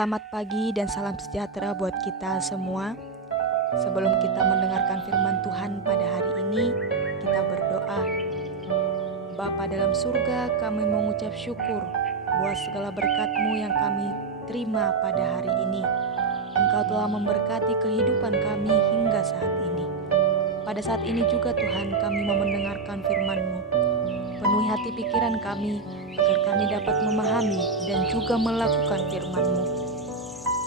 Selamat pagi dan salam sejahtera buat kita semua. Sebelum kita mendengarkan firman Tuhan pada hari ini, kita berdoa. Bapa dalam surga, kami mengucap syukur buat segala berkat-Mu yang kami terima pada hari ini. Engkau telah memberkati kehidupan kami hingga saat ini. Pada saat ini juga Tuhan, kami mau mendengarkan firman-Mu. Penuhi hati pikiran kami, agar kami dapat memahami dan juga melakukan firman-Mu.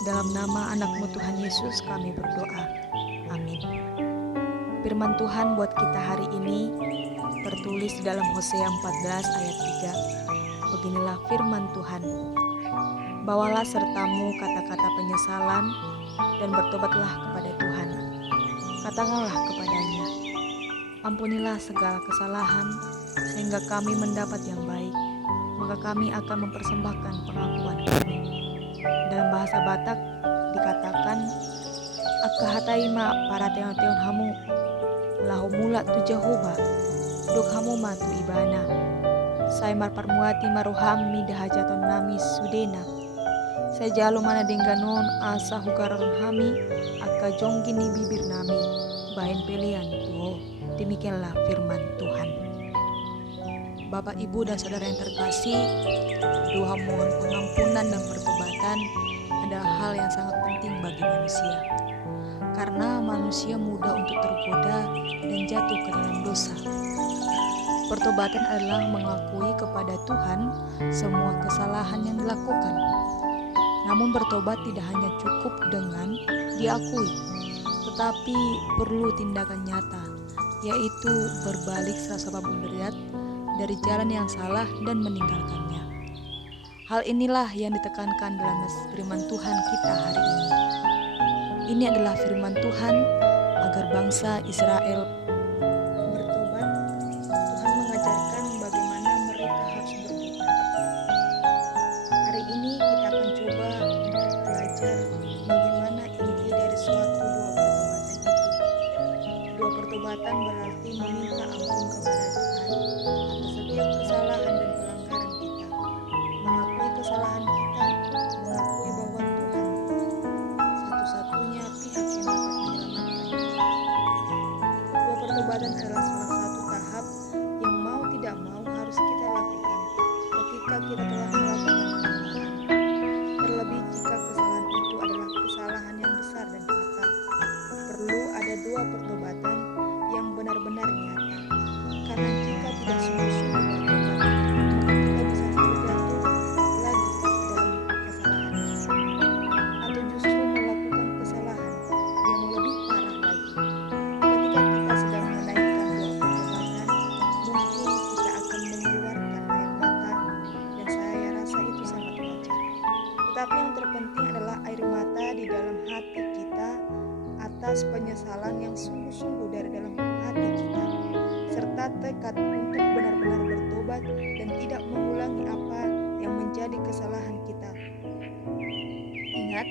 Dalam nama anak-Mu Tuhan Yesus kami berdoa. Amin. Firman Tuhan buat kita hari ini tertulis di dalam Hosea 14 ayat 3. Beginilah firman Tuhan. Bawalah sertamu kata-kata penyesalan dan bertobatlah kepada Tuhan. Katakanlah kepadanya, ampunilah segala kesalahan sehingga kami mendapat yang baik, maka kami akan mempersembahkan pengakuan kami. Dalam bahasa Batak dikatakan, akahatayma para teon-teon hamu lahu mula tu Jehovah duk hamu matu ibana saya marparmuati maruham mi dahajaton nami sudena saya jalo mana dengganon asa hugaron hami aka jonggini bibir nami bahin pelian tuho. Demikianlah firman Tuhan. Bapak, Ibu, dan saudara yang terkasih, doa mohon pengampunan dan pertobatan adalah hal yang sangat penting bagi manusia. Karena manusia mudah untuk tergoda dan jatuh ke dalam dosa. Pertobatan adalah mengakui kepada Tuhan semua kesalahan yang dilakukan. Namun bertobat tidak hanya cukup dengan diakui, tetapi perlu tindakan nyata, yaitu berbalik 180 derajat dari jalan yang salah dan meninggalkannya. Hal inilah yang ditekankan dalam firman Tuhan kita hari ini. Ini adalah firman Tuhan agar bangsa Israel bertobat. Tuhan mengajarkan bagaimana mereka harus bertobat. Hari ini kita akan coba untuk belajar bagaimana inti dari suatu dua pertobatan itu. Dua pertobatan berarti meminta ampun kepada Tuhan atas setiap kesalahan dan pelanggaran kita, mengakui kesalahan kita, mengakui bahwa Tuhan satu-satunya pihak yang dapat menyelamatkan kita. Dua pertobatan adalah salah satu tahap yang mau tidak mau harus kita lakukan ketika kita telah melakukan kesalahan. Terlebih jika kesalahan itu adalah kesalahan yang besar dan fatal. Perlu ada dua pertobatan yang benar-benar nyata. Karena jika tidak sungguh-sungguh bertobat, maka kita bisa terjatuh lagi ke dalam kesalahan atau justru melakukan kesalahan yang lebih parah lagi. Ketika kita sedang menaikkan dua pertobatan, mungkin kita akan mengeluarkan air mata, dan saya rasa itu sangat wajar. Tetapi yang terpenting adalah air mata di dalam hati kita atas penyesalan yang sungguh-sungguh dari dalam hati kita, serta tekad untuk benar-benar bertobat dan tidak mengulangi apa yang menjadi kesalahan kita. Ingat,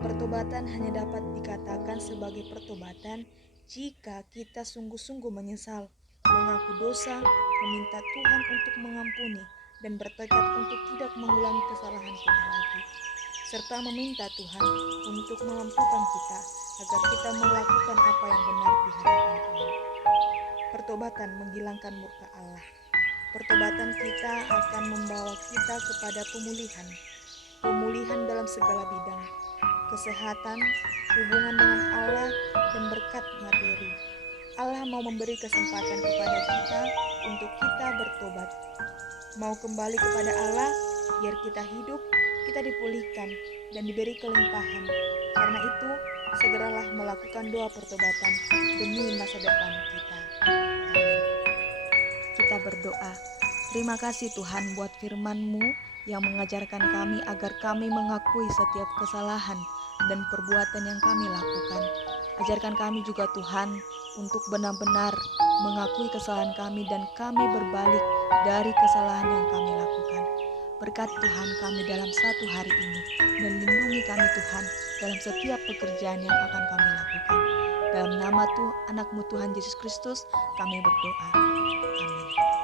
pertobatan hanya dapat dikatakan sebagai pertobatan jika kita sungguh-sungguh menyesal, mengaku dosa, meminta Tuhan untuk mengampuni, dan bertekad untuk tidak mengulangi kesalahan kita lagi, serta meminta Tuhan untuk memampukan kita agar kita melakukan apa yang benar di hadapan Tuhan. Pertobatan menghilangkan murka Allah. Pertobatan kita akan membawa kita kepada pemulihan dalam segala bidang, kesehatan, hubungan dengan Allah, dan berkat materi. Allah mau memberi kesempatan kepada kita untuk kita bertobat, mau kembali kepada Allah biar kita hidup, kita dipulihkan, dan diberi kelimpahan. Karena itu, segeralah melakukan doa pertobatan demi masa depan kita. Amin. Kita berdoa. Terima kasih Tuhan buat firman-Mu yang mengajarkan kami agar kami mengakui setiap kesalahan dan perbuatan yang kami lakukan. Ajarkan kami juga Tuhan untuk benar-benar mengakui kesalahan kami dan kami berbalik dari kesalahan yang kami lakukan. Berkat Tuhan kami dalam satu hari ini, dan lindungi kami Tuhan dalam setiap pekerjaan yang akan kami lakukan. Dalam nama Anak-Mu Tuhan Yesus Kristus kami berdoa. Amin.